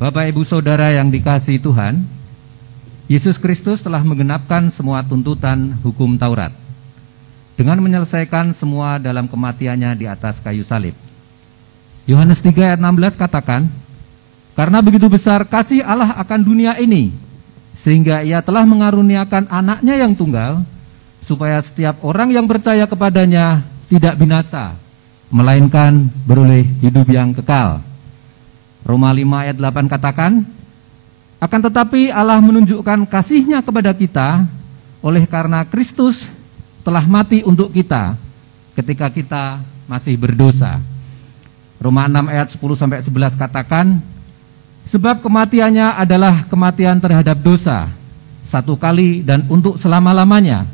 Bapak, Ibu, Saudara yang dikasihi Tuhan, Yesus Kristus telah menggenapkan semua tuntutan hukum Taurat dengan menyelesaikan semua dalam kematiannya di atas kayu salib. Yohanes 3 ayat 16 katakan, "Karena begitu besar kasih Allah akan dunia ini, sehingga Ia telah mengaruniakan anaknya yang tunggal, supaya setiap orang yang percaya kepadanya tidak binasa, melainkan beroleh hidup yang kekal." Roma 5 ayat 8 katakan, "Akan tetapi Allah menunjukkan kasih-Nya kepada kita, oleh karena Kristus telah mati untuk kita, ketika kita masih berdosa." Roma 6 ayat 10-11 katakan, "Sebab kematiannya adalah kematian terhadap dosa, satu kali dan untuk selama-lamanya,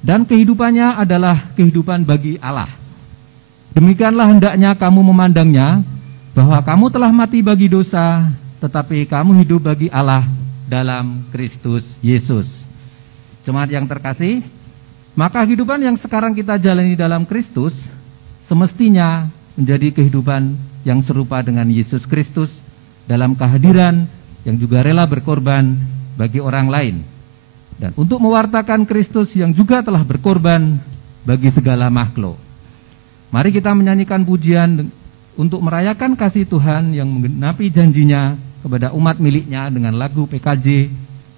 dan kehidupannya adalah kehidupan bagi Allah. Demikianlah hendaknya kamu memandangnya, bahwa kamu telah mati bagi dosa, tetapi kamu hidup bagi Allah dalam Kristus Yesus." Jemaat yang terkasih, maka kehidupan yang sekarang kita jalani dalam Kristus semestinya menjadi kehidupan yang serupa dengan Yesus Kristus dalam kehadiran yang juga rela berkorban bagi orang lain, dan untuk mewartakan Kristus yang juga telah berkorban bagi segala makhluk. Mari kita menyanyikan pujian untuk merayakan kasih Tuhan yang menggenapi janjinya kepada umat miliknya dengan lagu PKJ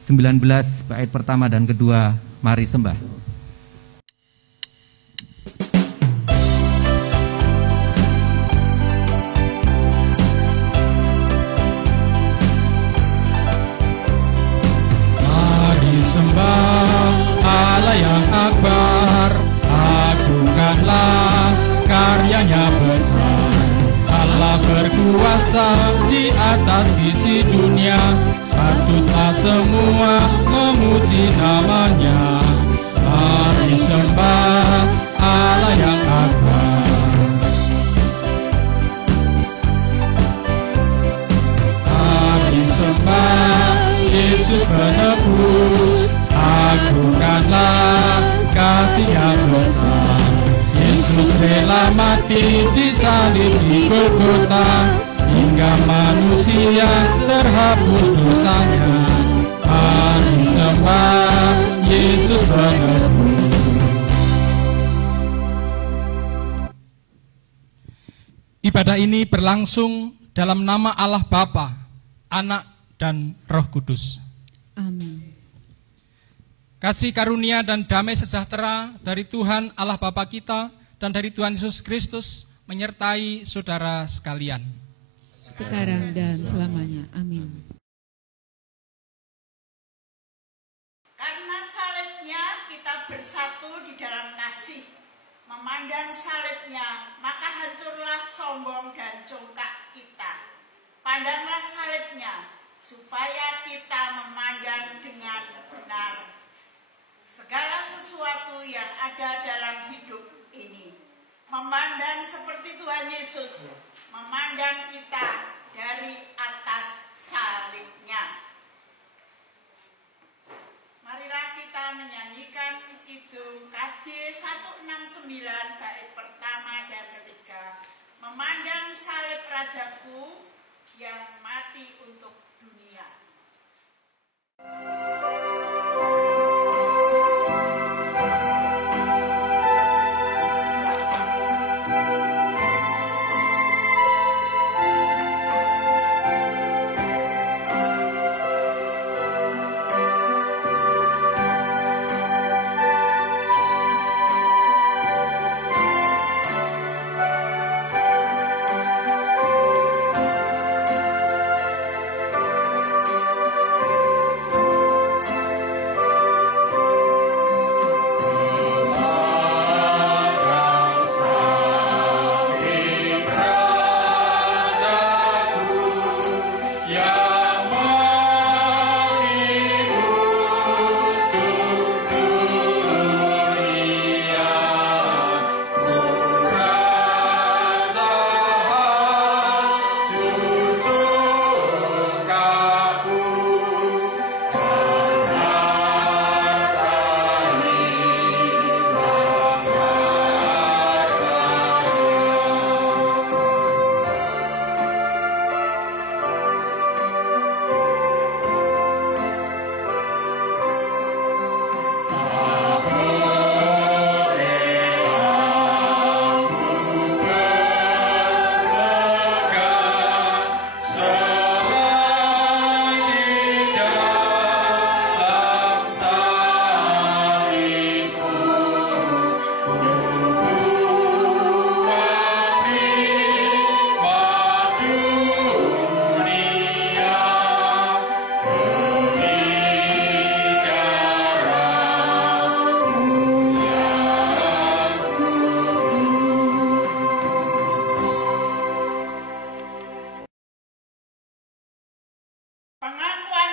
19 bait pertama dan kedua. Mari sembah. Mari sembah Allah yang akbar, agungkanlah karyanya besar. Allah berkuasa di atas isi dunia, patutlah semua memuji namanya. Mari sembah Allah yang akbar. Mari sembah Yesus penebus, agungkanlah kasih-Nya besar. Yesus rela mati di salib di Golgota, hingga manusia terhapus dosanya. Mari sembah Yesus penebus. Ibadah ini berlangsung dalam nama Allah Bapa, Anak, dan Roh Kudus. Amin. Kasih karunia dan damai sejahtera dari Tuhan Allah Bapa kita dan dari Tuhan Yesus Kristus menyertai saudara sekalian. Sekarang dan selamanya. Amin. Karena salibnya kita bersatu di dalam kasih. Memandang salibnya, maka hancurlah sombong dan congkak kita. Pandanglah salibnya, supaya kita memandang dengan benar segala sesuatu yang ada dalam hidup ini. Memandang seperti Tuhan Yesus memandang kita dari atas salibnya. Marilah kita menyanyikan kidung KJ 169 bait pertama dan ketiga. Memandang salib Rajaku yang mati untuk dunia.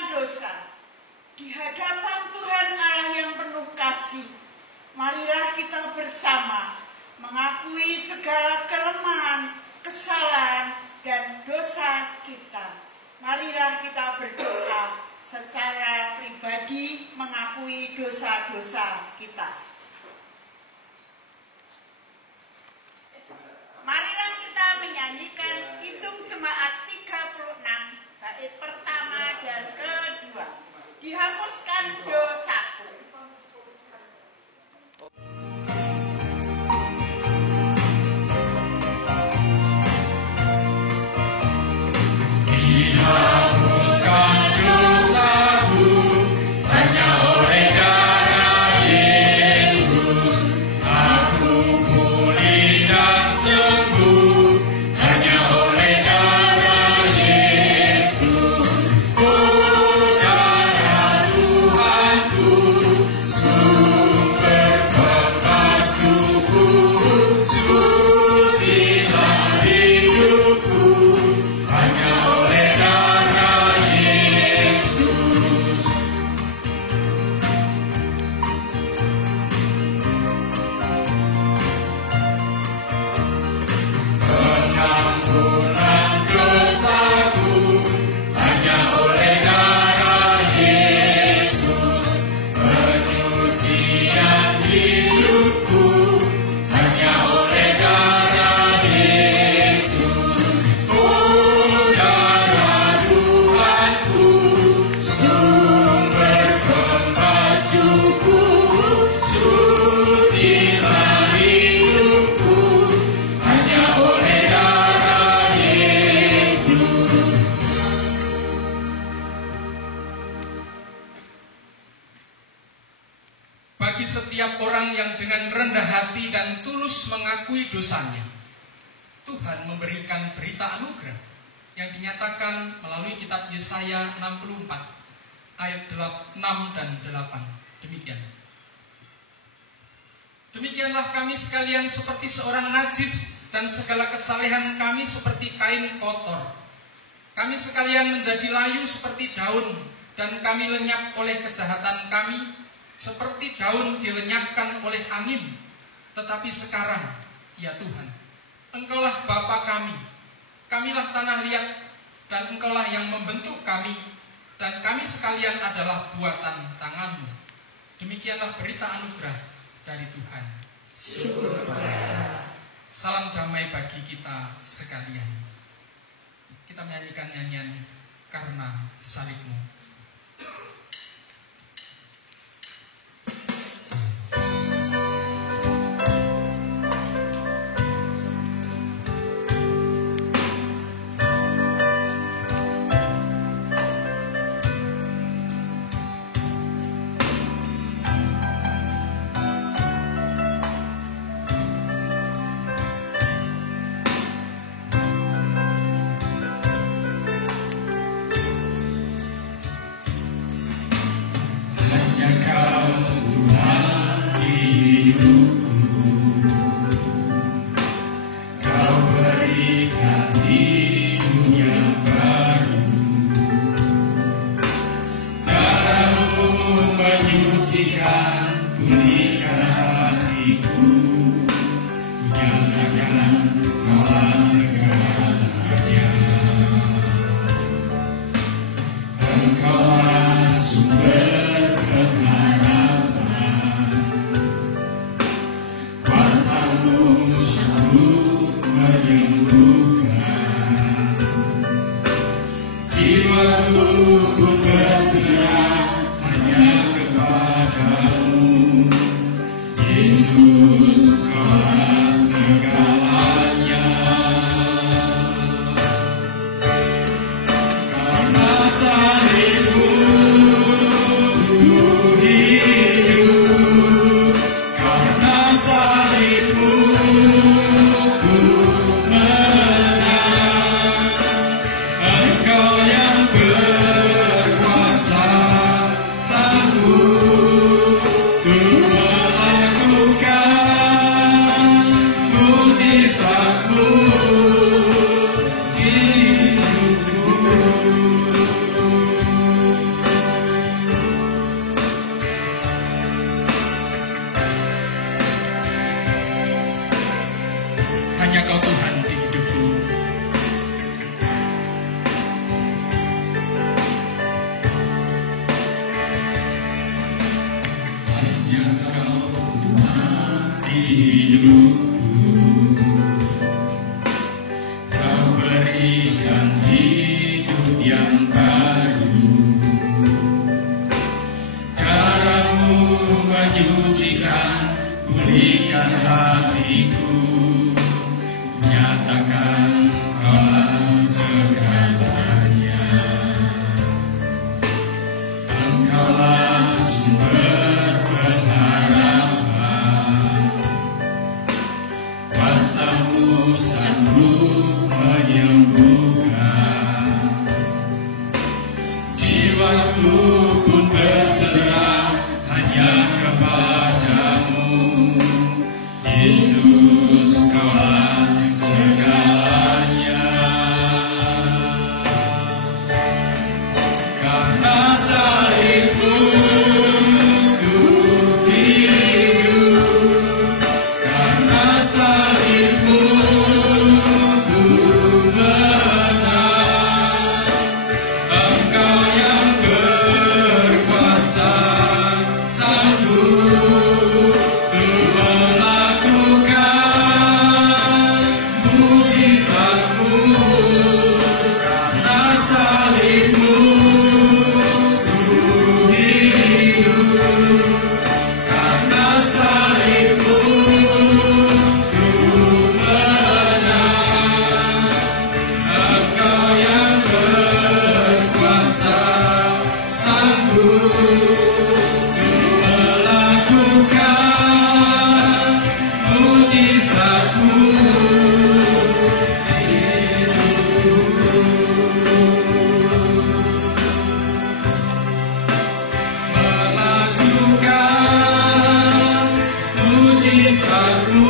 akan dosa. Di hadapan Tuhan Allah yang penuh kasih, marilah kita bersama mengakui segala kelemahan, kesalahan, dan dosa kita. Marilah kita berdoa secara pribadi mengakui dosa-dosa kita. Marilah kita menyanyikan Kidung Jemaat 36, bait pertama dan kedua. Dihapuskan dosaku. Dihapuskan dosaku hanya oleh darah Yesus. Aku pulih dan sembuh hanya oleh darah Yesus. Oh, darah Tuhanku, sumber pembasuhku, sucilah hidupku hanya oleh darah Yesus. Pengampunan dosaku hanya oleh darah Yesus. Penyucian hidupku hanya oleh darah Yesus. Oh, darah Tuhanku, sumber pembasuhku, sucilah hidupku hanya oleh darah Yesus. Bagi setiap orang yang dengan rendah hati dan tulus mengakui dosanya, Tuhan memberikan berita anugerah yang dinyatakan melalui kitab Yesaya 64 ayat 6 dan 8. Demikian. Demikianlah kami sekalian seperti seorang najis, dan segala kesalehan kami seperti kain kotor. Kami sekalian menjadi layu seperti daun, dan kami lenyap oleh kejahatan kami, seperti daun dilenyapkan oleh angin. Tetapi sekarang, ya Tuhan, Engkaulah Bapa kami, kamilah tanah liat, dan Engkaulah yang membentuk kami, dan kami sekalian adalah buatan tangan-Mu. Demikianlah berita anugerah dari Tuhan. Syukur kepada Allah. Salam damai bagi kita sekalian. Kita menyanyikan nyanyian Karena Salib-Mu. Jiwaku berserah hanya kepadamu. hidupku, Kau berikan hidup yang baru. Darah-Mu menyucikan, pulihkan hatiku, nyatakan Kaulah segalanya. Engkaulah sumber pengharapan, kuasa-Mu sanggup menyembuhkan. Jiwaku pun berserah hanya kepada-Mu, Yesus, Kaulah segalanya. Karena salib-Mu ku hidup, karena salib-Mu ku menang. Engkau yang berkuasa sanggup melakukan mujizat-Mu. Karena salib-Mu ku hidup, karena salib-Mu ku menang. Engkau yang berkuasa sanggup melakukan mujizat-Mu. Melakukan mujizat-Mu.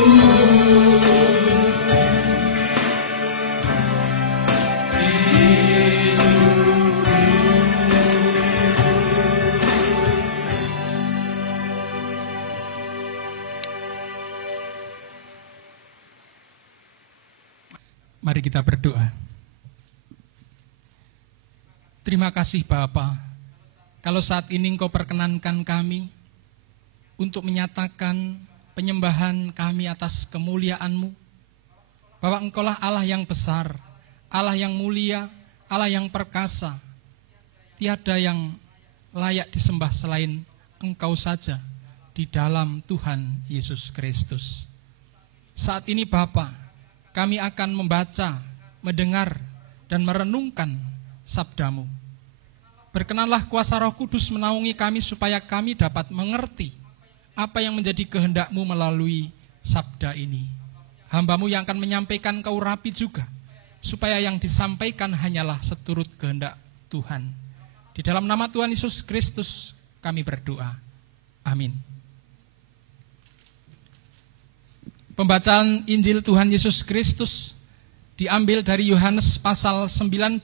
Mari kita berdoa. Terima kasih Bapa, kalau saat ini Engkau perkenankan kami untuk menyatakan penyembahan kami atas kemuliaan-Mu, bahwa Engkaulah Allah yang besar, Allah yang mulia, Allah yang perkasa. Tiada yang layak disembah selain Engkau saja di dalam Tuhan Yesus Kristus. Saat ini Bapa, kami akan membaca, mendengar, dan merenungkan sabda-Mu. Berkenanlah kuasa Roh Kudus menaungi kami supaya kami dapat mengerti apa yang menjadi kehendak-Mu melalui sabda ini. Hamba-Mu yang akan menyampaikan Kau rapi juga, supaya yang disampaikan hanyalah seturut kehendak Tuhan. Di dalam nama Tuhan Yesus Kristus kami berdoa. Amin. Pembacaan Injil Tuhan Yesus Kristus diambil dari Yohanes pasal 19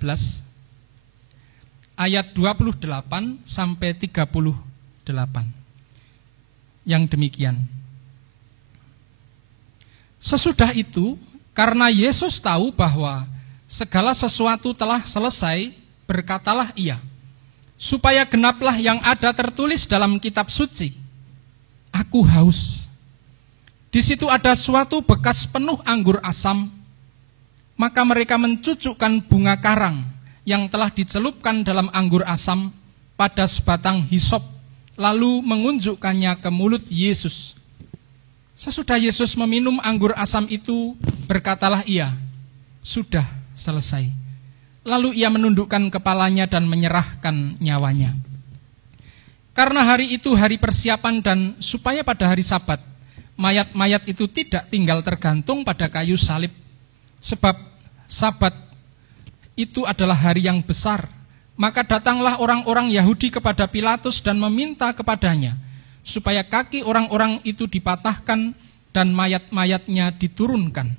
ayat 28 sampai 38. Yang demikian. Sesudah itu, karena Yesus tahu bahwa segala sesuatu telah selesai, berkatalah Ia, supaya genaplah yang ada tertulis dalam kitab suci, Aku haus. Di situ ada suatu bekas penuh anggur asam, maka mereka mencucukkan bunga karang yang telah dicelupkan dalam anggur asam pada sebatang hisop, lalu mengunjukkannya ke mulut Yesus. Sesudah Yesus meminum anggur asam itu, berkatalah Ia, sudah selesai. Lalu Ia menundukkan kepalanya dan menyerahkan nyawanya. Karena hari itu hari persiapan dan supaya pada hari Sabat, mayat-mayat itu tidak tinggal tergantung pada kayu salib. Sebab Sabat itu adalah hari yang besar. Maka datanglah orang-orang Yahudi kepada Pilatus dan meminta kepadanya, supaya kaki orang-orang itu dipatahkan dan mayat-mayatnya diturunkan.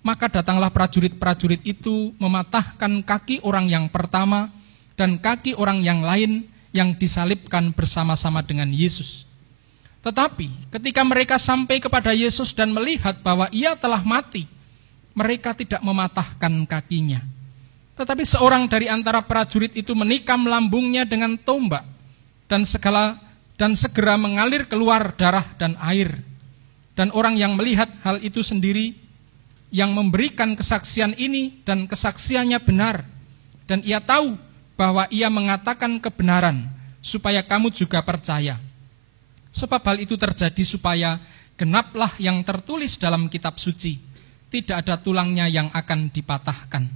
Maka datanglah prajurit-prajurit itu mematahkan kaki orang yang pertama dan kaki orang yang lain yang disalibkan bersama-sama dengan Yesus. Tetapi ketika mereka sampai kepada Yesus dan melihat bahwa Ia telah mati, mereka tidak mematahkan kakinya. Tetapi seorang dari antara prajurit itu menikam lambungnya dengan tombak dan segera mengalir keluar darah dan air. dan orang yang melihat hal itu sendiri, yang memberikan kesaksian ini dan kesaksiannya benar, dan ia tahu bahwa ia mengatakan kebenaran, supaya kamu juga percaya. Sebab hal itu terjadi supaya genaplah yang tertulis dalam kitab suci, tidak ada tulangnya yang akan dipatahkan.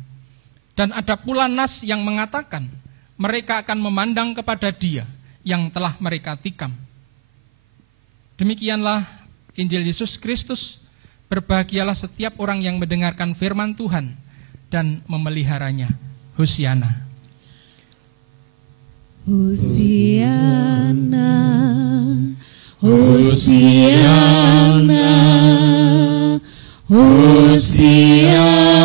Dan ada pula nas yang mengatakan, mereka akan memandang kepada Dia yang telah mereka tikam. Demikianlah Injil Yesus Kristus. Berbahagialah setiap orang yang mendengarkan firman Tuhan dan memeliharanya. Hosiana. Hosiana, Hosiana, Hosiana.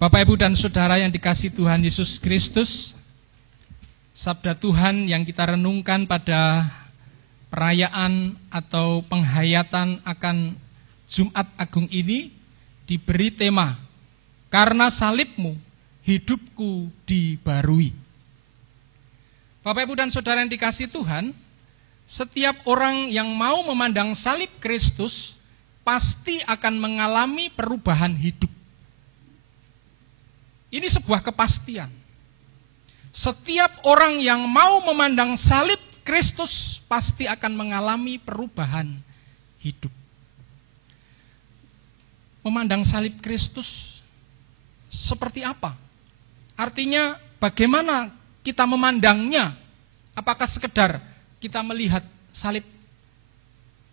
Bapak, Ibu, dan Saudara yang dikasihi Tuhan Yesus Kristus, sabda Tuhan yang kita renungkan pada perayaan atau penghayatan akan Jumat Agung ini diberi tema, karena salibmu hidupku dibarui. Bapak, Ibu, dan Saudara yang dikasihi Tuhan, setiap orang yang mau memandang salib Kristus pasti akan mengalami perubahan hidup. Ini sebuah kepastian. Setiap orang yang mau memandang salib Kristus pasti akan mengalami perubahan hidup. Memandang salib Kristus seperti apa? Artinya bagaimana kita memandangnya? Apakah sekedar kita melihat salib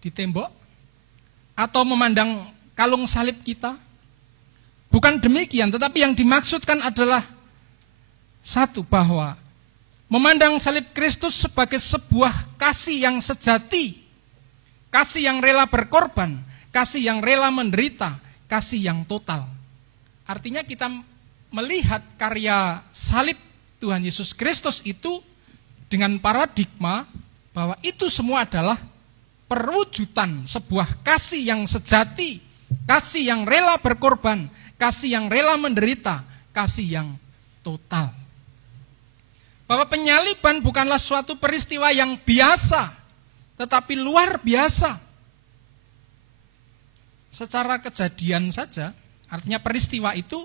di tembok? Atau memandang kalung salib kita? Bukan demikian, tetapi yang dimaksudkan adalah satu, bahwa memandang salib Kristus sebagai sebuah kasih yang sejati, kasih yang rela berkorban, kasih yang rela menderita, kasih yang total. Artinya kita melihat karya salib Tuhan Yesus Kristus itu dengan paradigma bahwa itu semua adalah perwujudan sebuah kasih yang sejati, kasih yang rela berkorban, kasih yang rela menderita, kasih yang total. Bahwa penyaliban bukanlah suatu peristiwa yang biasa, tetapi luar biasa. Secara kejadian saja, artinya peristiwa itu,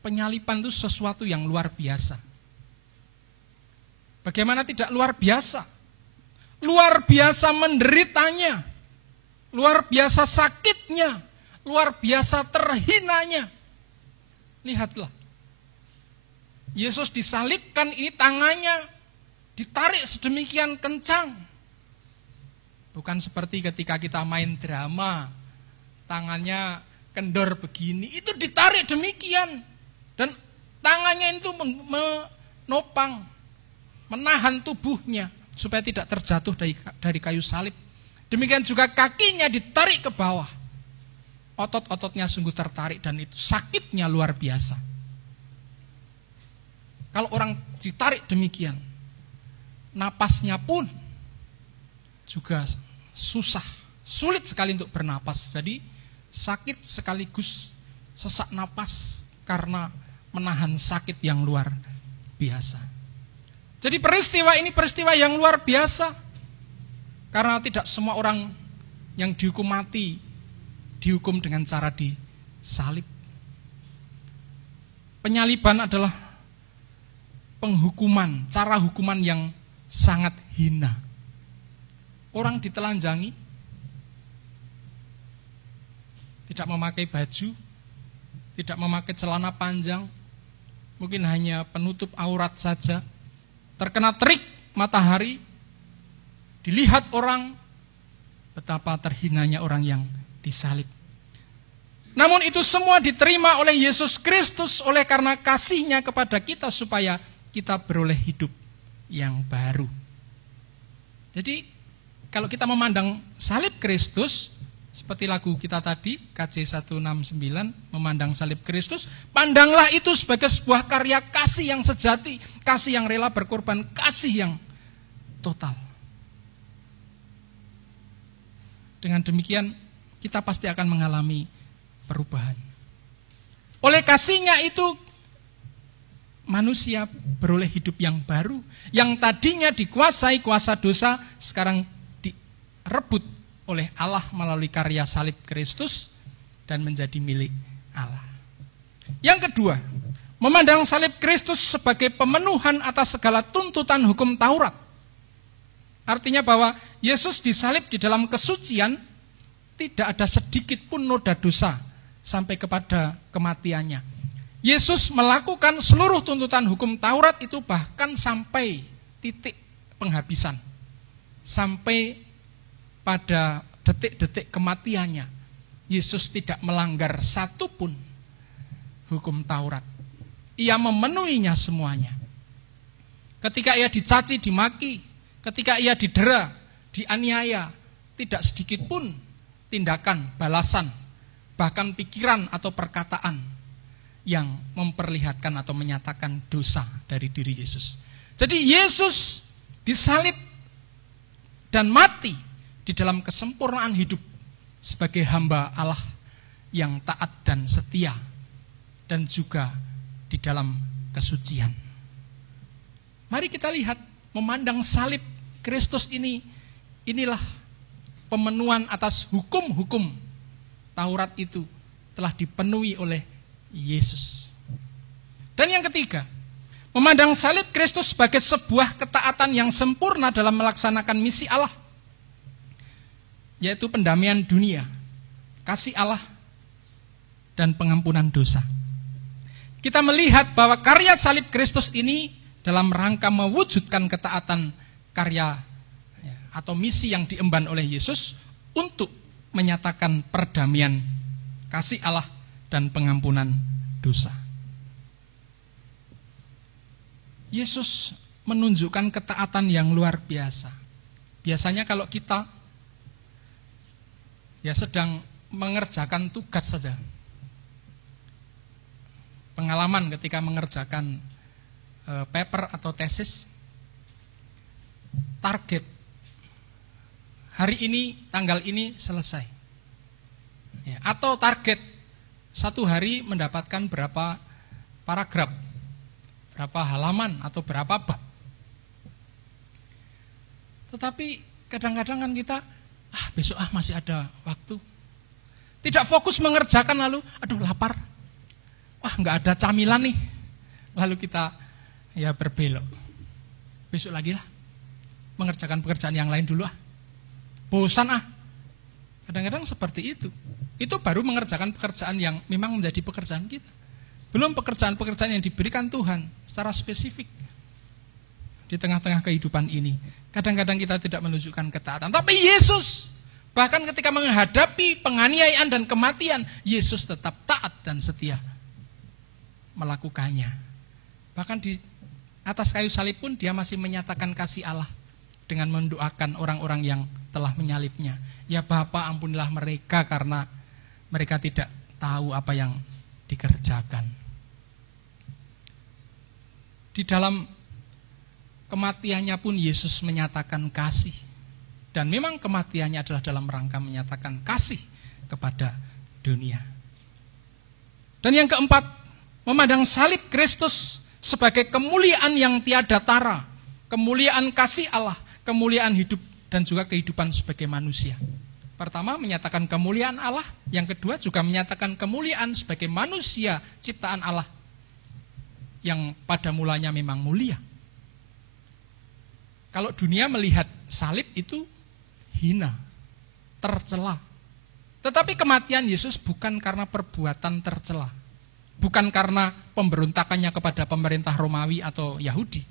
penyaliban itu sesuatu yang luar biasa. Bagaimana tidak luar biasa? Luar biasa menderitanya, luar biasa sakitnya, luar biasa terhinanya. Lihatlah. Yesus disalibkan, ini tangannya ditarik sedemikian kencang. Bukan seperti ketika kita main drama, tangannya kendor begini, itu ditarik demikian. Dan tangannya itu menopang, menahan tubuhnya supaya tidak terjatuh dari kayu salib. Demikian juga kakinya ditarik ke bawah. Otot-ototnya sungguh tertarik dan itu sakitnya luar biasa. Kalau orang ditarik demikian, napasnya pun juga susah, sulit sekali untuk bernapas. Jadi sakit sekaligus sesak napas karena menahan sakit yang luar biasa. Jadi peristiwa ini peristiwa yang luar biasa, karena tidak semua orang yang dihukum mati dihukum dengan cara disalib. Penyaliban adalah penghukuman, cara hukuman yang sangat hina. Orang ditelanjangi, tidak memakai baju, tidak memakai celana panjang, mungkin hanya penutup aurat saja, terkena terik matahari, dilihat orang, betapa terhinanya orang yang disalib. Namun itu semua diterima oleh Yesus Kristus oleh karena kasih-Nya kepada kita supaya kita beroleh hidup yang baru. Jadi kalau kita memandang salib Kristus, seperti lagu kita tadi, KJ 169, memandang salib Kristus, pandanglah itu sebagai sebuah karya kasih yang sejati, kasih yang rela berkorban, kasih yang total. Dengan demikian, kita pasti akan mengalami perubahan. Oleh kasih-Nya itu, manusia beroleh hidup yang baru. Yang tadinya dikuasai kuasa dosa, sekarang direbut oleh Allah melalui karya salib Kristus dan menjadi milik Allah. Yang kedua, memandang salib Kristus sebagai pemenuhan atas segala tuntutan hukum Taurat. Artinya bahwa Yesus disalib di dalam kesucian, tidak ada sedikit pun noda dosa sampai kepada kematiannya. Yesus melakukan seluruh tuntutan hukum Taurat itu bahkan sampai titik penghabisan. Sampai pada detik-detik kematiannya, Yesus tidak melanggar satu pun hukum Taurat. Ia memenuhinya semuanya. Ketika ia dicaci, dimaki, ketika ia didera, dianiaya, tidak sedikit pun tindakan, balasan, bahkan pikiran atau perkataan yang memperlihatkan atau menyatakan dosa dari diri Yesus. Jadi Yesus disalib dan mati di dalam kesempurnaan hidup sebagai hamba Allah yang taat dan setia, dan juga di dalam kesucian. Mari kita lihat, memandang salib Kristus inilah pemenuhan atas hukum-hukum Taurat itu telah dipenuhi oleh Yesus. Dan yang ketiga, memandang salib Kristus sebagai sebuah ketaatan yang sempurna dalam melaksanakan misi Allah, yaitu pendamaian dunia, kasih Allah, dan pengampunan dosa. Kita melihat bahwa karya salib Kristus ini dalam rangka mewujudkan ketaatan karya atau misi yang diemban oleh Yesus untuk menyatakan perdamaian, kasih Allah, dan pengampunan dosa. Yesus menunjukkan ketaatan yang luar biasa. Biasanya kalau kita sedang mengerjakan tugas saja, pengalaman ketika mengerjakan paper atau tesis, target hari ini, tanggal ini selesai. Atau target satu hari mendapatkan berapa paragraf, berapa halaman, atau berapa bab. Tetapi kadang-kadang kan kita, besok masih ada waktu. Tidak fokus mengerjakan, lalu aduh lapar. Nggak ada camilan nih. Lalu kita berbelok. Besok lagi lah. Mengerjakan pekerjaan yang lain dulu Bosan Kadang-kadang seperti itu. Itu baru mengerjakan pekerjaan yang memang menjadi pekerjaan kita. Belum pekerjaan-pekerjaan yang diberikan Tuhan secara spesifik di tengah-tengah kehidupan ini. Kadang-kadang kita tidak menunjukkan ketaatan. Tapi Yesus, bahkan ketika menghadapi penganiayaan dan kematian, Yesus tetap taat dan setia melakukannya. Bahkan di atas kayu salib pun dia masih menyatakan kasih Allah dengan mendoakan orang-orang yang telah menyalibnya. Ya Bapa, ampunilah mereka karena mereka tidak tahu apa yang dikerjakan. Di dalam kematiannya pun Yesus menyatakan kasih. Dan memang kematiannya adalah dalam rangka menyatakan kasih kepada dunia. Dan yang keempat, memandang salib Kristus sebagai kemuliaan yang tiada tara, kemuliaan kasih Allah, kemuliaan hidup, dan juga kehidupan sebagai manusia. Pertama, menyatakan kemuliaan Allah. Yang kedua, juga menyatakan kemuliaan sebagai manusia ciptaan Allah yang pada mulanya memang mulia. Kalau dunia melihat salib itu hina, tercela. Tetapi kematian Yesus bukan karena perbuatan tercela. Bukan karena pemberontakannya kepada pemerintah Romawi atau Yahudi.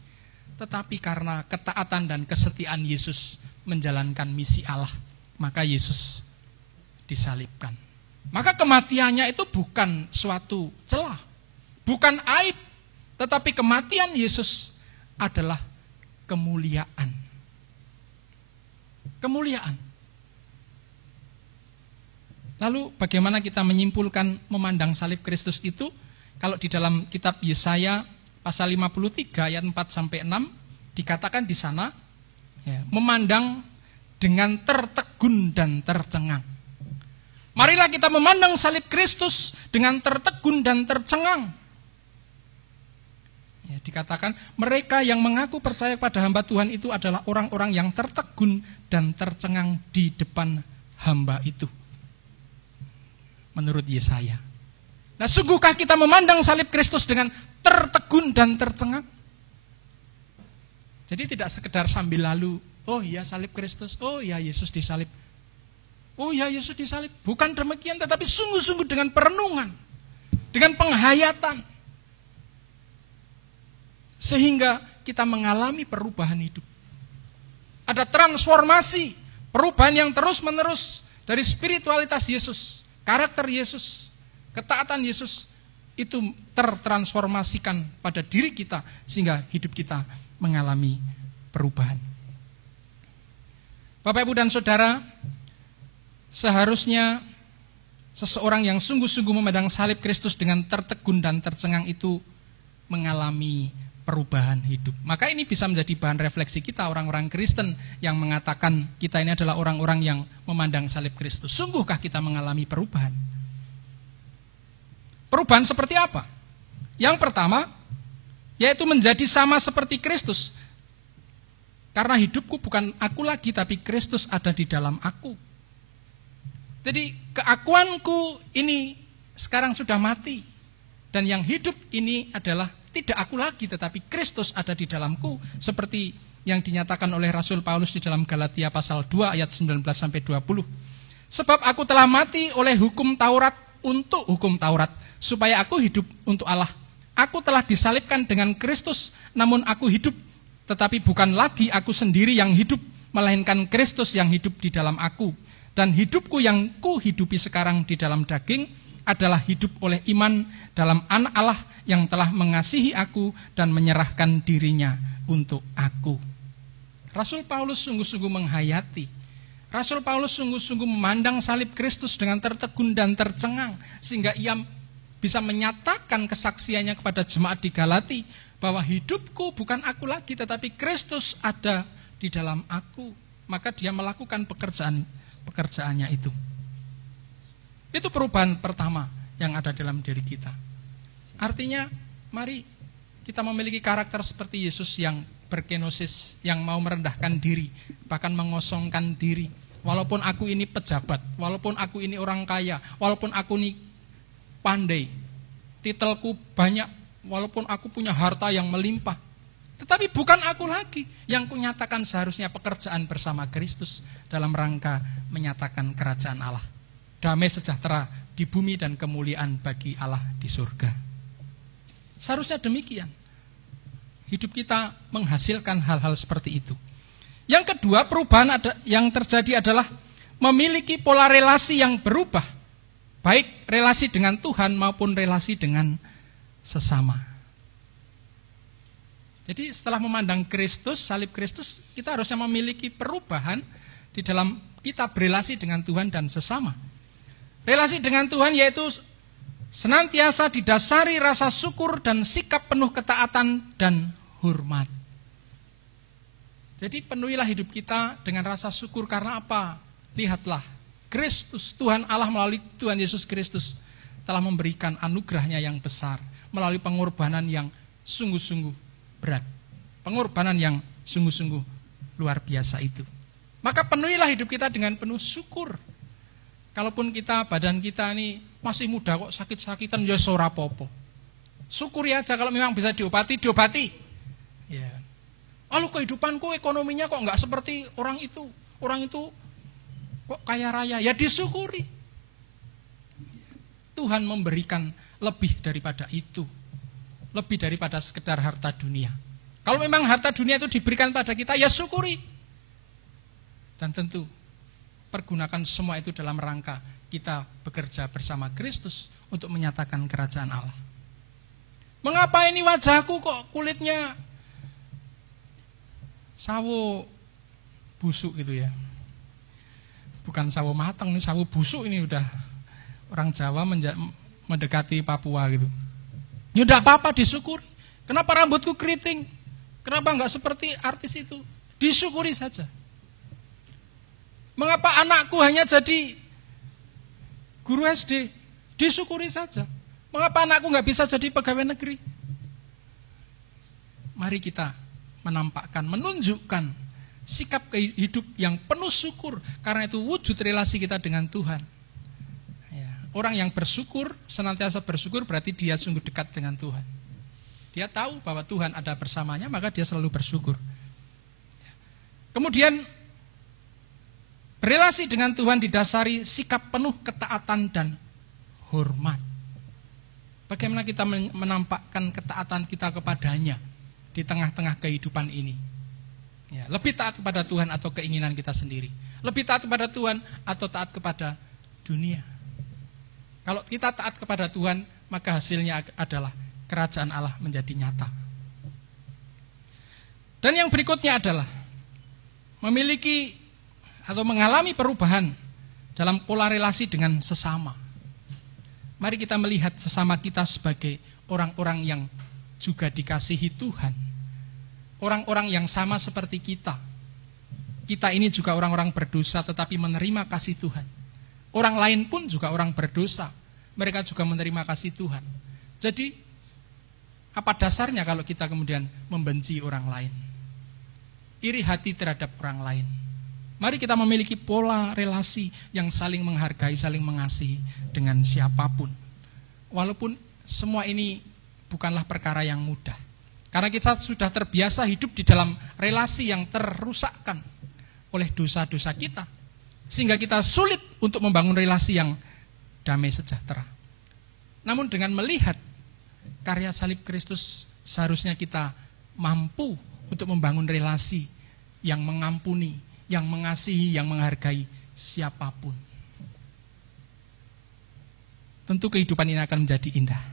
Tetapi karena ketaatan dan kesetiaan Yesus menjalankan misi Allah, maka Yesus disalibkan. Maka kematiannya itu bukan suatu celah, bukan aib, tetapi kematian Yesus adalah kemuliaan. Kemuliaan. Lalu bagaimana kita menyimpulkan memandang salib Kristus itu? Kalau di dalam kitab Yesaya pasal 53 ayat 4-6 dikatakan di sana, memandang dengan tertegun dan tercengang. Marilah kita memandang salib Kristus dengan tertegun dan tercengang. Dikatakan mereka yang mengaku percaya kepada hamba Tuhan itu adalah orang-orang yang tertegun dan tercengang di depan hamba itu. Menurut Yesaya. Nah, sungguhkah kita memandang salib Kristus dengan tertegun dan tercengang? Jadi tidak sekedar sambil lalu, oh ya salib Kristus, oh ya Yesus disalib. Oh ya Yesus disalib. Bukan demikian, tetapi sungguh-sungguh dengan perenungan, dengan penghayatan. Sehingga kita mengalami perubahan hidup. Ada transformasi, perubahan yang terus-menerus dari spiritualitas Yesus, karakter Yesus, ketaatan Yesus, itu tertransformasikan pada diri kita sehingga hidup kita mengalami perubahan. Bapak, Ibu, dan Saudara, seharusnya seseorang yang sungguh-sungguh memandang salib Kristus dengan tertegun dan tercengang itu mengalami perubahan hidup. Maka ini bisa menjadi bahan refleksi kita orang-orang Kristen yang mengatakan kita ini adalah orang-orang yang memandang salib Kristus. Sungguhkah kita mengalami perubahan? Perubahan seperti apa? Yang pertama, yaitu menjadi sama seperti Kristus. Karena hidupku bukan aku lagi, tapi Kristus ada di dalam aku. Jadi keakuanku ini sekarang sudah mati. Dan yang hidup ini adalah tidak aku lagi, tetapi Kristus ada di dalamku. Seperti yang dinyatakan oleh Rasul Paulus di dalam Galatia pasal 2 ayat 19-20. Sebab aku telah mati oleh hukum Taurat untuk hukum Taurat, supaya aku hidup untuk Allah. Aku telah disalibkan dengan Kristus, namun aku hidup, tetapi bukan lagi aku sendiri yang hidup, melainkan Kristus yang hidup di dalam aku. Dan hidupku yang ku hidupi sekarang di dalam daging adalah hidup oleh iman dalam Anak Allah yang telah mengasihi aku dan menyerahkan dirinya untuk aku. Rasul Paulus sungguh-sungguh menghayati. Rasul Paulus sungguh-sungguh memandang salib Kristus dengan tertegun dan tercengang, sehingga ia bisa menyatakan kesaksiannya kepada jemaat di Galati, bahwa hidupku bukan aku lagi, tetapi Kristus ada di dalam aku. Maka dia melakukan pekerjaannya itu. Itu perubahan pertama yang ada dalam diri kita. Artinya, mari kita memiliki karakter seperti Yesus yang berkenosis, yang mau merendahkan diri, bahkan mengosongkan diri. Walaupun aku ini pejabat, walaupun aku ini orang kaya, walaupun aku ini pandai, titelku banyak, walaupun aku punya harta yang melimpah. Tetapi bukan aku lagi yang kunyatakan, seharusnya pekerjaan bersama Kristus dalam rangka menyatakan kerajaan Allah. Damai sejahtera di bumi dan kemuliaan bagi Allah di surga. Seharusnya demikian. Hidup kita menghasilkan hal-hal seperti itu. Yang kedua, perubahan yang terjadi adalah memiliki pola relasi yang berubah. Baik relasi dengan Tuhan maupun relasi dengan sesama. Jadi setelah memandang Kristus, salib Kristus, kita harusnya memiliki perubahan di dalam kita berelasi dengan Tuhan dan sesama. Relasi dengan Tuhan yaitu senantiasa didasari rasa syukur dan sikap penuh ketaatan dan hormat. Jadi penuhilah hidup kita dengan rasa syukur karena apa? Lihatlah, Kristus, Tuhan Allah melalui Tuhan Yesus Kristus telah memberikan anugerahnya yang besar melalui pengorbanan yang sungguh-sungguh berat. Pengorbanan yang sungguh-sungguh luar biasa itu. Maka penuhilah hidup kita dengan penuh syukur. Kalaupun badan kita ini masih muda kok, sakit-sakitan, ya ora apa-apa. Syukuri aja, kalau memang bisa diobati. Ya. Lalu kehidupanku, ekonominya kok enggak seperti orang itu. Orang itu kok kaya raya, ya disyukuri. Tuhan memberikan lebih daripada itu. Lebih daripada sekedar harta dunia. Kalau memang harta dunia itu diberikan pada kita, ya syukuri. Dan tentu pergunakan semua itu dalam rangka kita bekerja bersama Kristus untuk menyatakan kerajaan Allah. Mengapa ini wajahku kok kulitnya sawo busuk gitu ya? Bukan sawo matang, ini sawo busuk, ini udah orang Jawa mendekati Papua gitu. Ya udah apa-apa, disyukuri. Kenapa rambutku keriting? Kenapa enggak seperti artis itu? Disyukuri saja. Mengapa anakku hanya jadi guru SD? Disyukuri saja. Mengapa anakku enggak bisa jadi pegawai negeri? mari kita menampakkan, menunjukkan sikap hidup yang penuh syukur, karena itu wujud relasi kita dengan Tuhan. Ya, orang yang bersyukur, senantiasa bersyukur, berarti dia sungguh dekat dengan Tuhan. Dia tahu bahwa Tuhan ada bersamanya, maka dia selalu bersyukur. Kemudian relasi dengan Tuhan didasari sikap penuh ketaatan dan hormat. Bagaimana kita menampakkan ketaatan kita kepadanya di tengah-tengah kehidupan ini? Ya, lebih taat kepada Tuhan atau keinginan kita sendiri? Lebih taat kepada Tuhan atau taat kepada dunia? Kalau kita taat kepada Tuhan, maka hasilnya adalah kerajaan Allah menjadi nyata. Dan yang berikutnya adalah memiliki atau mengalami perubahan dalam pola relasi dengan sesama. Mari kita melihat sesama kita sebagai orang-orang yang juga dikasihi Tuhan. Orang-orang yang sama seperti kita. Kita ini juga orang-orang berdosa tetapi menerima kasih Tuhan. Orang lain pun juga orang berdosa. Mereka juga menerima kasih Tuhan. Jadi, apa dasarnya kalau kita kemudian membenci orang lain? Iri hati terhadap orang lain. Mari kita memiliki pola relasi yang saling menghargai, saling mengasihi dengan siapapun. Walaupun semua ini bukanlah perkara yang mudah. Karena kita sudah terbiasa hidup di dalam relasi yang terrusakkan oleh dosa-dosa kita. Sehingga kita sulit untuk membangun relasi yang damai sejahtera. Namun dengan melihat karya salib Kristus, seharusnya kita mampu untuk membangun relasi yang mengampuni, yang mengasihi, yang menghargai siapapun. Tentu kehidupan ini akan menjadi indah.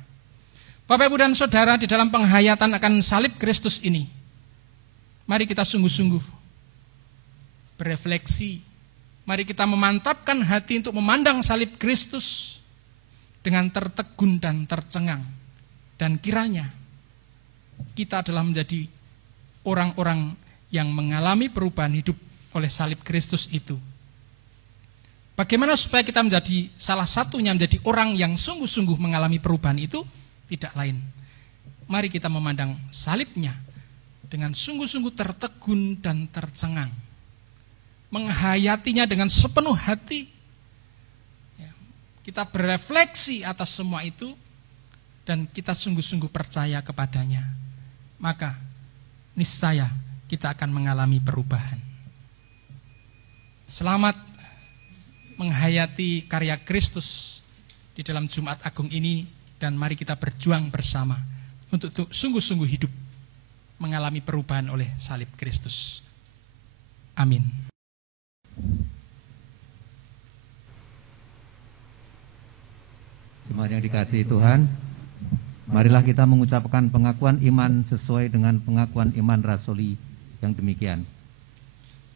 Bapak, Ibu, dan Saudara, di dalam penghayatan akan salib Kristus ini, mari kita sungguh-sungguh berefleksi. Mari kita memantapkan hati untuk memandang salib Kristus dengan tertegun dan tercengang. Dan kiranya kita adalah menjadi orang-orang yang mengalami perubahan hidup oleh salib Kristus itu. Bagaimana supaya kita menjadi salah satunya, menjadi orang yang sungguh-sungguh mengalami perubahan itu? Tidak lain, mari kita memandang salibnya dengan sungguh-sungguh tertegun dan tercengang. Menghayatinya dengan sepenuh hati. Kita berefleksi atas semua itu dan kita sungguh-sungguh percaya kepadanya. Maka niscaya kita akan mengalami perubahan. Selamat menghayati karya Kristus di dalam Jumat Agung ini, dan mari kita berjuang bersama untuk sungguh-sungguh hidup mengalami perubahan oleh salib Kristus. Amin. Jemaat yang dikasihi Tuhan, marilah kita mengucapkan pengakuan iman sesuai dengan pengakuan iman rasuli yang demikian.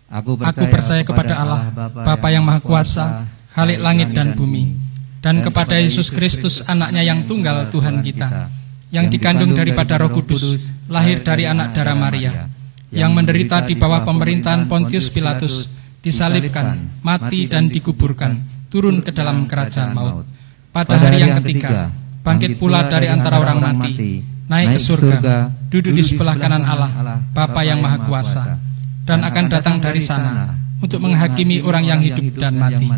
Aku percaya kepada Allah, Bapa yang Maha Kuasa, Khalik langit dan bumi, dan kepada Yesus Kristus, anaknya yang tunggal Tuhan kita, yang dikandung daripada Roh Kudus, lahir dari anak darah Maria, yang menderita di bawah pemerintahan Pontius Pilatus, disalibkan, mati dan dikuburkan, turun ke dalam kerajaan maut. Pada hari yang ketiga, bangkit pula dari antara orang mati, naik ke surga, duduk di sebelah kanan Allah, Bapa yang Maha Kuasa, dan akan datang dari sana untuk menghakimi orang yang hidup dan mati.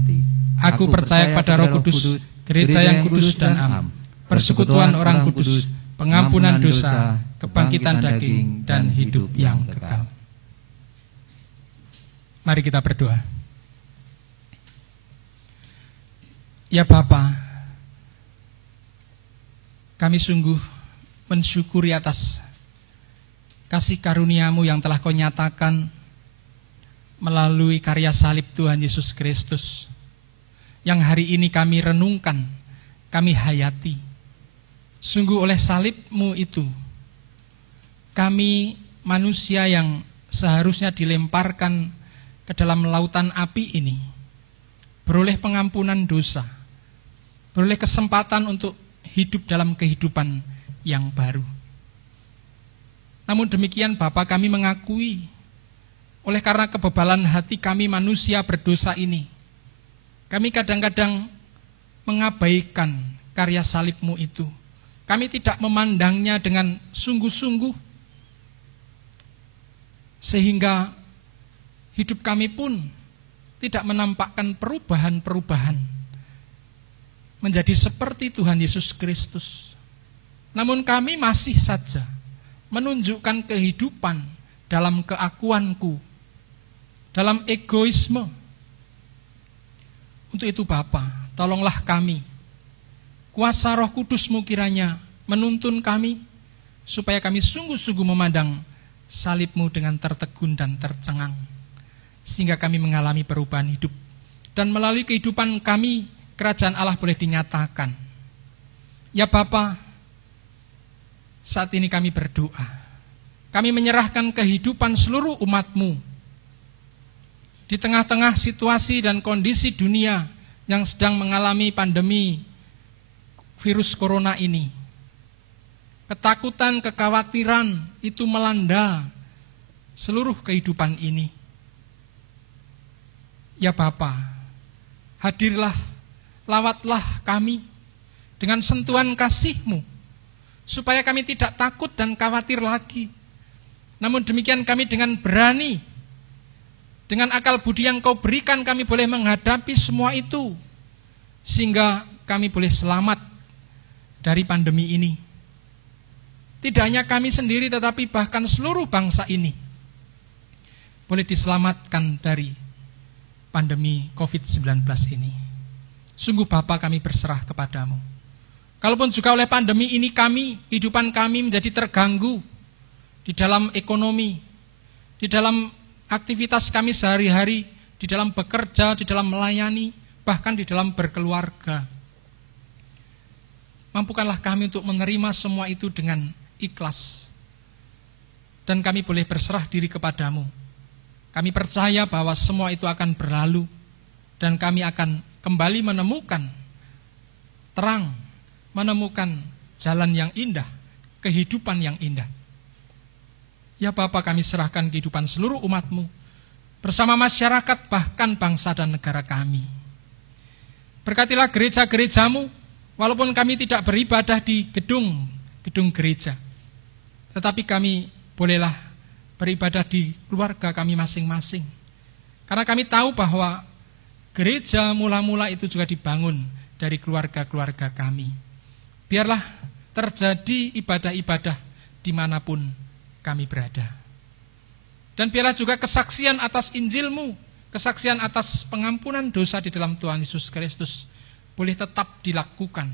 Aku percaya kepada Roh Kudus, gereja yang kudus dan am, persekutuan orang kudus, pengampunan dosa, kebangkitan daging, dan hidup yang kekal. Mari kita berdoa. Ya Bapa, kami sungguh mensyukuri atas kasih karunia-Mu yang telah Kau nyatakan melalui karya salib Tuhan Yesus Kristus, yang hari ini kami renungkan, kami hayati. Sungguh oleh salib-Mu itu, kami manusia yang seharusnya dilemparkan ke dalam lautan api ini, beroleh pengampunan dosa, beroleh kesempatan untuk hidup dalam kehidupan yang baru. Namun demikian Bapa, kami mengakui, oleh karena kebebalan hati kami manusia berdosa ini, kami kadang-kadang mengabaikan karya salib-Mu itu. Kami tidak memandangnya dengan sungguh-sungguh. sehingga hidup kami pun tidak menampakkan perubahan-perubahan menjadi seperti Tuhan Yesus Kristus. Namun kami masih saja menunjukkan kehidupan dalam keakuanku, dalam egoisme. Untuk itu Bapa, tolonglah kami. Kuasa Roh Kudus-Mu kiranya menuntun kami, supaya kami sungguh-sungguh memandang salib-Mu dengan tertegun dan tercengang, sehingga kami mengalami perubahan hidup. Dan melalui kehidupan kami, kerajaan Allah boleh dinyatakan. Ya Bapa, saat ini kami berdoa. Kami menyerahkan kehidupan seluruh umat-Mu di tengah-tengah situasi dan kondisi dunia yang sedang mengalami pandemi virus corona ini. Ketakutan, kekhawatiran itu melanda seluruh kehidupan ini. Ya Bapa, hadirlah, lawatlah kami dengan sentuhan kasih-Mu, supaya kami tidak takut dan khawatir lagi. Namun demikian kami dengan berani, dengan akal budi yang Kau berikan, kami boleh menghadapi semua itu, sehingga kami boleh selamat dari pandemi ini. Tidak hanya kami sendiri, tetapi bahkan seluruh bangsa ini boleh diselamatkan dari pandemi COVID-19 ini. Sungguh Bapa, kami berserah kepadamu. Kalaupun juga oleh pandemi ini kehidupan kami menjadi terganggu di dalam ekonomi, di dalam aktivitas kami sehari-hari, di dalam bekerja, di dalam melayani, bahkan di dalam berkeluarga. Mampukanlah kami untuk menerima semua itu dengan ikhlas. Dan kami boleh berserah diri kepadamu. Kami percaya bahwa semua itu akan berlalu, dan kami akan kembali menemukan terang, menemukan jalan yang indah, kehidupan yang indah. Ya Bapa, kami serahkan kehidupan seluruh umat-Mu, bersama masyarakat, bahkan bangsa dan negara kami. Berkatilah gereja-gereja-Mu, walaupun kami tidak beribadah di gedung gereja, tetapi kami bolehlah beribadah di keluarga kami masing-masing. Karena kami tahu bahwa gereja mula-mula itu juga dibangun dari keluarga-keluarga kami. Biarlah terjadi ibadah-ibadah dimanapun kami berada. Dan biarlah juga kesaksian atas Injil-Mu, kesaksian atas pengampunan dosa di dalam Tuhan Yesus Kristus boleh tetap dilakukan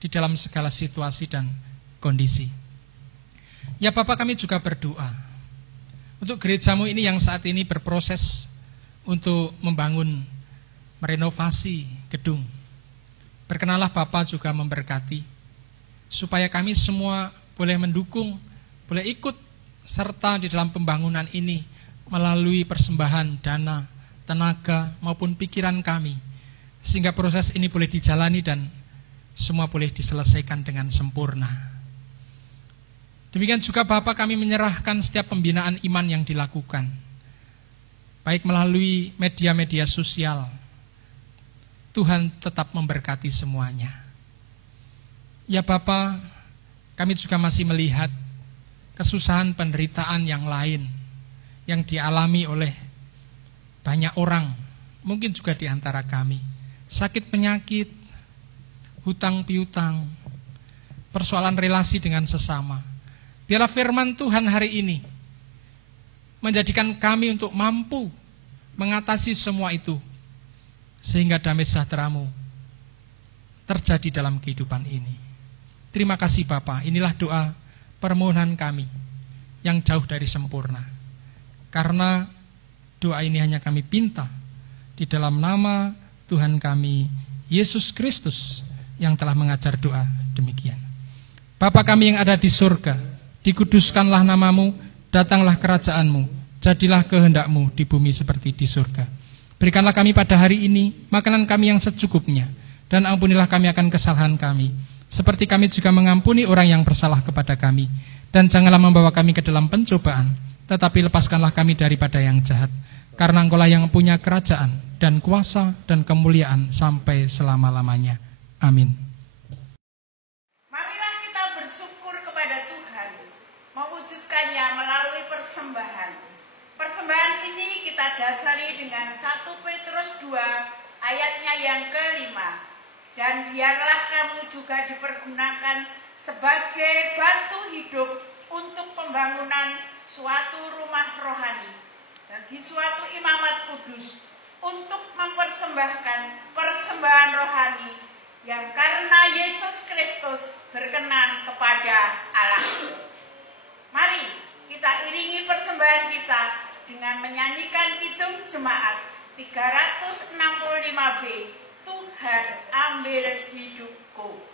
di dalam segala situasi dan kondisi. Ya Bapa, kami juga berdoa untuk gereja-Mu ini yang saat ini berproses untuk membangun, merenovasi gedung. Berkenanlah Bapa juga memberkati, supaya kami semua boleh mendukung, boleh ikut serta di dalam pembangunan ini melalui persembahan dana, tenaga maupun pikiran kami, sehingga proses ini boleh dijalani dan semua boleh diselesaikan dengan sempurna. Demikian juga Bapa, kami menyerahkan setiap pembinaan iman yang dilakukan, baik melalui media-media sosial. Tuhan tetap memberkati semuanya. Ya Bapa, kami juga masih melihat kesusahan penderitaan yang lain yang dialami oleh banyak orang, mungkin juga di antara kami. Sakit penyakit, hutang piutang, persoalan relasi dengan sesama. Biarlah firman Tuhan hari ini menjadikan kami untuk mampu mengatasi semua itu, sehingga damai sejahtera-Mu terjadi dalam kehidupan ini. Terima kasih Bapa, inilah doa permohonan kami yang jauh dari sempurna. Karena doa ini hanya kami pinta di dalam nama Tuhan kami, Yesus Kristus, yang telah mengajar doa demikian. Bapa kami yang ada di surga, dikuduskanlah nama-Mu, datanglah kerajaan-Mu, jadilah kehendak-Mu di bumi seperti di surga. Berikanlah kami pada hari ini makanan kami yang secukupnya, dan ampunilah kami akan kesalahan kami, seperti kami juga mengampuni orang yang bersalah kepada kami. Dan janganlah membawa kami ke dalam pencobaan, tetapi lepaskanlah kami daripada yang jahat. Karena Engkau-lah yang punya kerajaan dan kuasa dan kemuliaan sampai selama-lamanya. Amin. Marilah kita bersyukur kepada Tuhan, mewujudkannya melalui persembahan. Persembahan ini kita dasari dengan 1 Petrus 2 ayatnya yang ke-5. Dan biarlah kamu juga dipergunakan sebagai batu hidup untuk pembangunan suatu rumah rohani bagi suatu imamat kudus, untuk mempersembahkan persembahan rohani yang karena Yesus Kristus berkenan kepada Allah. Mari kita iringi persembahan kita dengan menyanyikan kidung jemaat 365B, Tuhan ambil hidupku.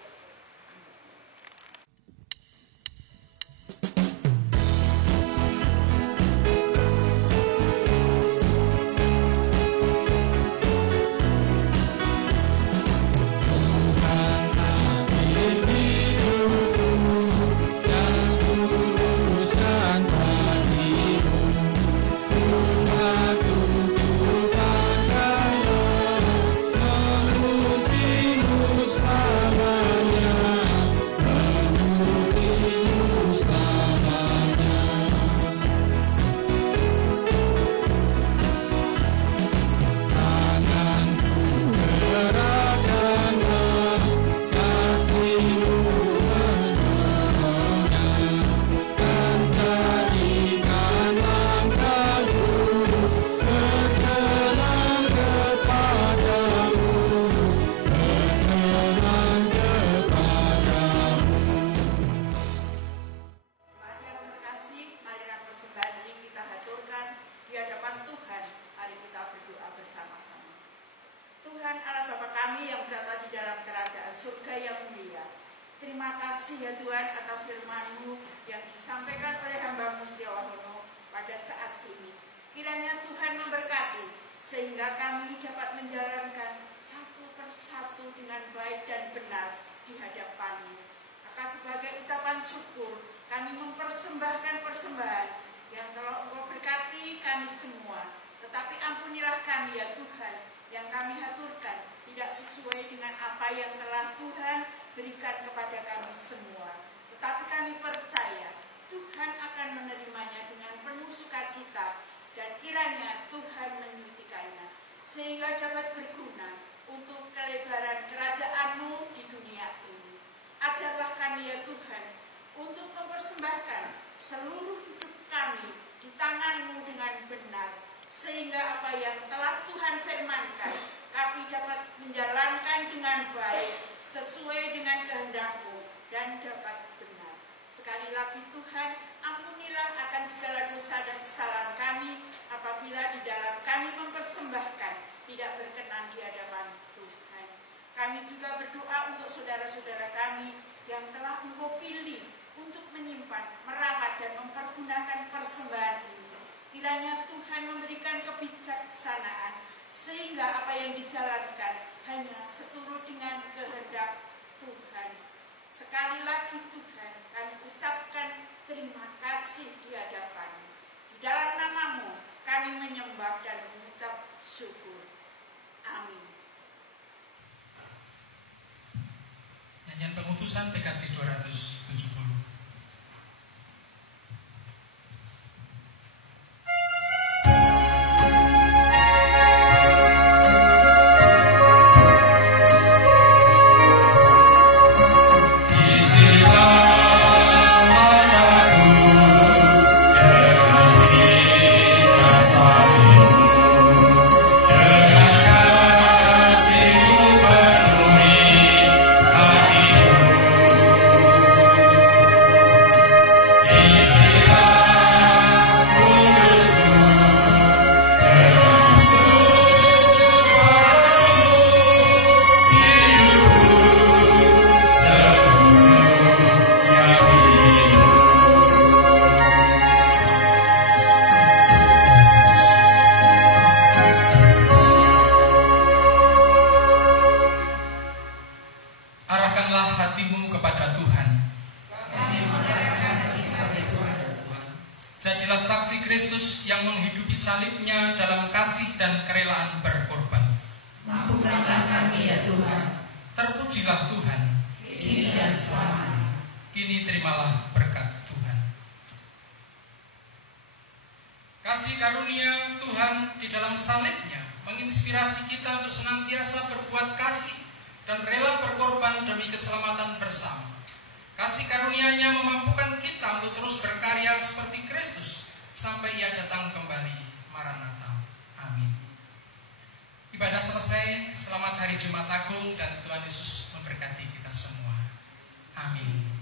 Sehingga kami dapat menjalankan satu persatu dengan baik dan benar di hadapan-Mu. Maka sebagai ucapan syukur, kami mempersembahkan persembahan yang telah Engkau berkati kami semua. Tetapi ampunilah kami ya Tuhan, yang kami haturkan tidak sesuai dengan apa yang telah Tuhan berikan kepada kami semua. Tetapi kami percaya Tuhan akan menerimanya dengan penuh sukacita, dan kiranya Tuhan menyucikannya, sehingga dapat berguna untuk kelebaran kerajaan-Mu di dunia ini. Ajarlah kami ya Tuhan, untuk mempersembahkan seluruh hidup kami di tangan-Mu dengan benar, sehingga apa yang telah Tuhan firmankan, kami dapat menjalankan dengan baik, sesuai dengan kehendak-Mu, dan dapat benar. Sekali lagi Tuhan, ampunilah akan segala dosa dan kesalahan kami apabila di dalam kami mempersembahkan tidak berkenan di hadapan Tuhan. Kami juga berdoa untuk saudara-saudara kami yang telah Engkau pilih untuk menyimpan, merawat, dan mempergunakan persembahan ini. Kiranya Tuhan memberikan kebijaksanaan sehingga apa yang dijalankan hanya seturut dengan kehendak Tuhan. Sekali lagi Tuhan, kami ucapkan terima kasih di hadapan-Mu. Di dalam nama-Mu kami menyembah dan mengucap syukur. Amin. Nyanyian pengutusan PKJ 270. Jadilah saksi Kristus yang menghidupi salibnya dalam kasih dan kerelaan berkorban. Mampukanlah kami ya Tuhan. Terpujilah Tuhan, kini dan selamanya. Kini terimalah berkat Tuhan. Kasih karunia di dalam salibnya menginspirasi kita untuk senantiasa berbuat kasih dan rela berkorban demi keselamatan bersama. Kasih karunia-Nya memampukan kita untuk terus berkarya seperti Kristus sampai Ia datang kembali. Maranatha. Amin. Ibadah selesai. Selamat hari Jumat Agung dan Tuhan Yesus memberkati kita semua. Amin.